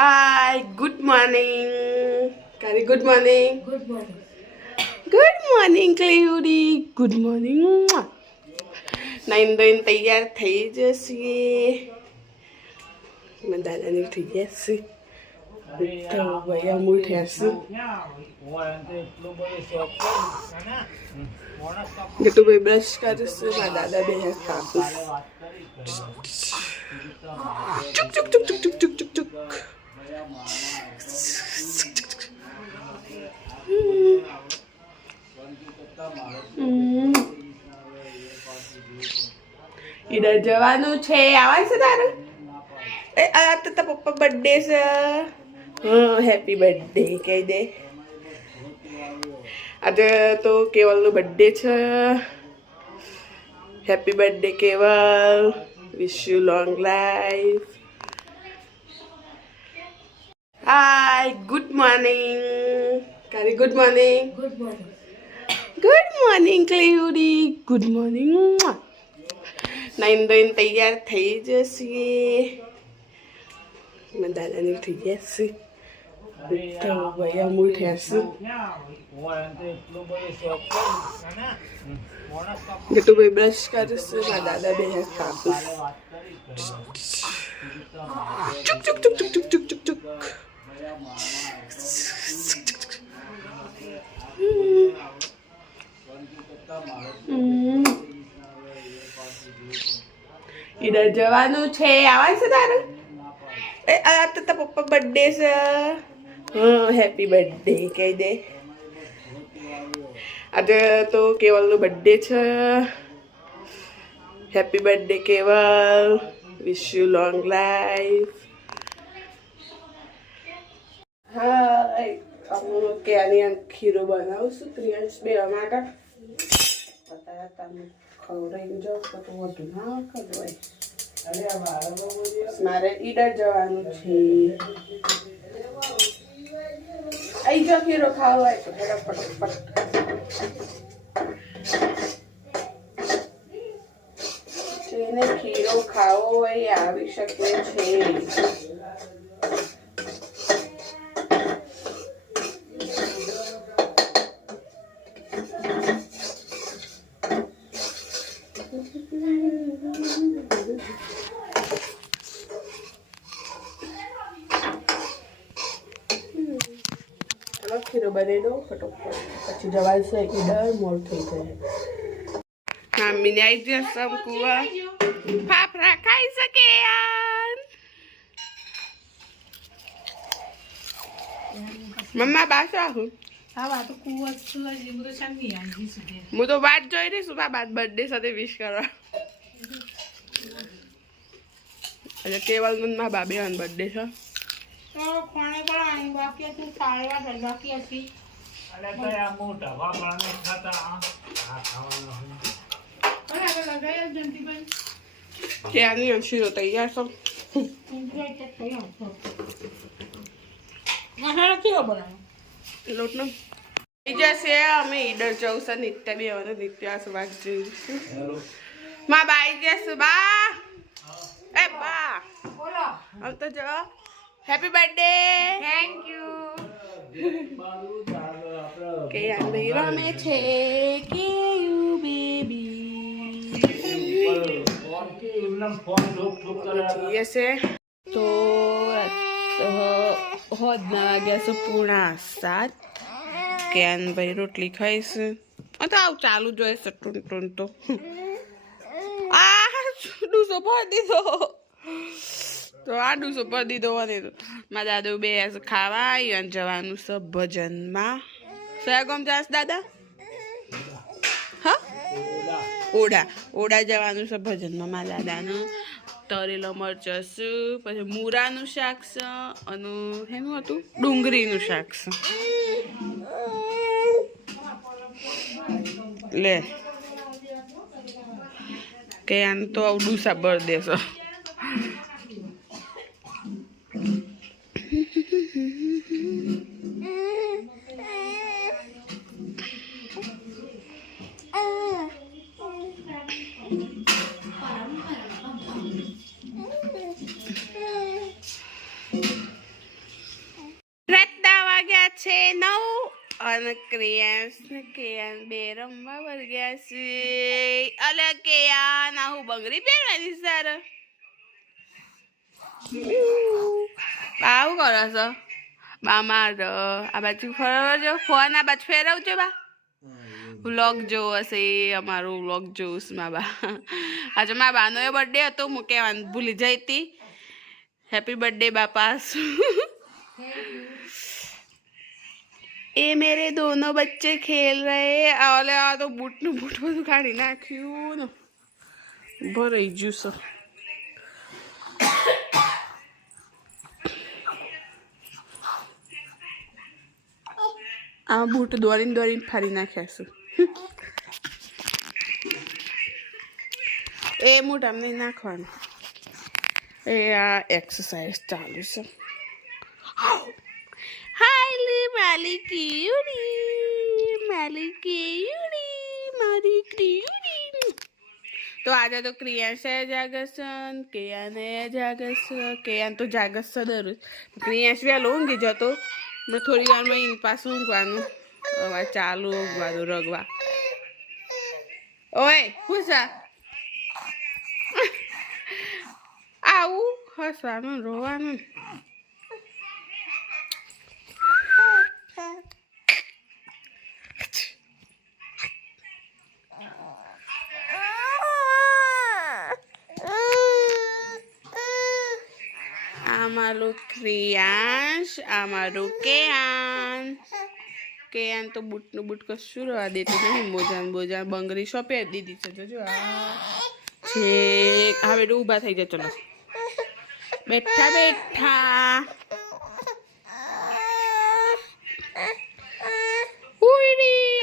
Hi, good morning. Kari, good morning. Good morning. Good morning, Cleody. Good morning. Nine ધોઈને તૈયાર થઈ જશે. મેં દાદાની થઈ ગયા છે તો ભાઈ અમૂલ ઠેરશે ગટુભાઈ બ્રશ કરશે મારા દાદા બે હાથ કાપીશ ચુક ચુક ચુક ચુક ચુક ચુક ચુક ચુક ઈડર જવાનું છે આવવાનું છે તારું એ આ તો તારા પપ્પા બર્થડે છે હેપી બર્થડે કહી દે આજે તો કેવલનો બર્થડે છે happy birthday Keval wish you long life hi good morning કારી good morning Good morning. Good morning ક્લેયુડી ગુડ મોર્નિંગ નાઈન ધોઈને તૈયાર થઈ જશે મેં દાદાની થઈ ગયા છે તો ભાઈ અમૂલ ઠેરશે ગટુભાઈ બ્રશ કરશે મારા દાદા બે હાથ કાપીશ ચુક ચુક ચુક ચુક ચુક ચુક ચુક ચુક ઈડર જવાનું છે આવવાનું છે તારું એ આ તો તારા પપ્પા બર્થડે છે હેપી બર્થડે કહી દે આજે તો કેવલનો બર્થડે છે happy birthday Keval wish you long life હા હું ક્યાંની ખીરો બનાવું છું પ્રિયંશ બે માટે અત્યારે તમે ખવડાવીને જાઉં તો વધુ ના ખવડાય મારે ઈડર જવાનું છે આઈ જો ખીરો ખાવો હોય તો ફટાફટ જેને ખીરો ખાવો હોય આવી શકે છે ખીરો બનાવી દો ફટોફટ પછી જવાય છે કે દર મોડ થઈ જાય હા મીને આવી જશે કુવા ફાફડા ખાઈ શકે યાર મમ્મા બાસા હું હું તો વાત જોઈ રહી છું બાબા બર્થડે સાથે વિશ કરવા એટલે કેવલ મા બાબે બર્થડે છે તો કોણે પણ આની બાકી હતી સાળવા બાકી હતી અલે તો આ મોટા વાપરાને ખાતા આ ખાવાનું પણ આગળ લગાયા જંતીભાઈ કે આની અંશીરો તૈયાર છો ઇન્ટ્રાઇટ થઈ આવતો મસાલા કેવો બનાવ્યો લોટનો થઈ જશે અમે ઈડર જવું છે નિત્ય બે અને નિત્ય વાત જોઈશું માં બાઈ જશે બા એ બા બોલો આમ તો જો હેપી બર્થડે થેન્ક યુ કે આંબી રમે છે કે યુ બેબી છે તો હોદના વાગ્યા છે પૂણા 7 કેન ભાઈ રોટલી ખાઈશ તો આવું ચાલુ જોઈએ ટૂન ટૂન તો આ ડૂસો ભરી દીધો તો આ ડૂસો ભરી દીધો અને મારા દાદુ બે ખાવા અને જવાનું છે ભજનમાં કયા ગામ જાસ દાદા હા ઓડા જવાનું છે ભજનમાં મારા દાદાનું તરેલો મરચસ પછી મૂરાનું શાક છે અને એનું હતું ડુંગળીનું શાક છે લે કે આને તો આવું ડૂસા ભર દેશો છે 9 અને ક્રિયાંશ ને કેયાન બે રમવા વર્ગ્યા છે. અલે કેયાન આ હું બંગડી પહેરવાની સાર આવું કરો છો બા માર આ બાજુ ફરવજો ફોન આ બાજુ ફેરવજો બા વ્લોગ જોવો હશે અમારું વ્લોગ જોઉં મા બા આજે મા બાનો એ બર્થડે હતો હું કહેવાનું ભૂલી જઈ હતી हैप्पी बर्थडे बापास ये मेरे दोनों बच्चे खेल रहे और आ तो बूट नु बूट બધું કાઢી નાખ્યું ને ભરાઈ જ્યુસ આ બૂટ દોરીને ફાડી નાખ્યા છે એ મૂઠ આમ નહીં નાખવાનું એ આ એક્સરસાઇઝ ચાલુ છે હાય મારી ક્યુડી મારી ક્યુડી તો આજે તો ક્રિયાંશે જાગસન કેયાને જાગસ કેયાન તો જાગસ દરરોજ ક્રિયાંશ વહેલો ઊંઘી જતો મેં થોડી વારમાં એની પાસે ઊંઘવાનું હવે ચાલુ ઊંઘવાનું રગવા ઓય હુસા આવું હસવાનું રોવાનું અમારું ક્રિયાંશ અમારું કેયાન તો બૂટનું બૂટ કશું રહેવા દેતું નહીં મોજા બંગરી શોપે દીધી છે જોજો આ છે હા બેટું ઊભા થઈ જાય ચલો બેઠા બેઠા ઉડી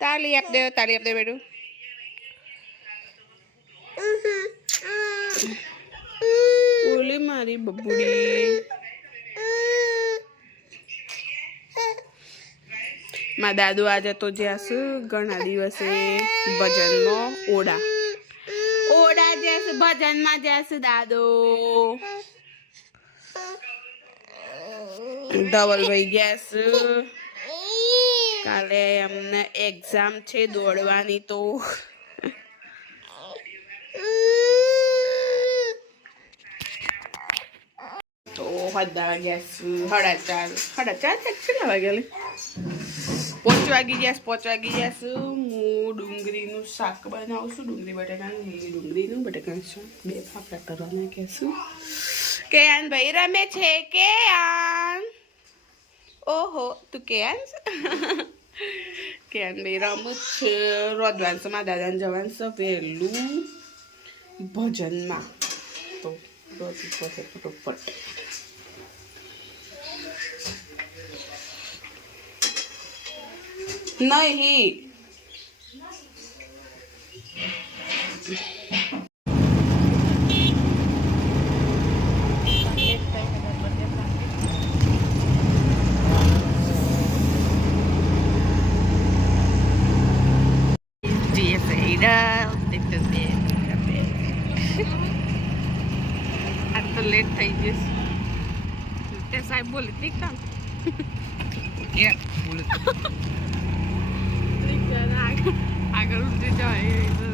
તાલી આપ દે બેટું ઓલી મારી બબુડી મારા દાદુ આજે તો જ્યાંસુ ઘણા દિવસે ભજનમાં ઓડા જશે ભજનમાં જશે દાદો ધવલ ભાઈ ગયા છે કાલે અમને એક્ઝામ છે દોડવાની તો હદા ગયા સાડા ચાર કેટલા વાગ્યા 5 વાગી ગયા હું ડુંગળીનું શાક બનાવું છું ડુંગળી બટાકાનું શાક બે ફાફડા કરવાના કહેશું કેયાન ભાઈ રમે છે કેયાન ઓહો તું કેયાન ભાઈ રમું છે રોજવાન છે મારા દાદાને જવાનું છે વહેલું ભજનમાં તો રોજ ફટોફટ नहीं dia saya itu atau late થઈ જશે તે સાહેબ બોલે ઠીક ના કે બોલે આગળ ઉઠી જાય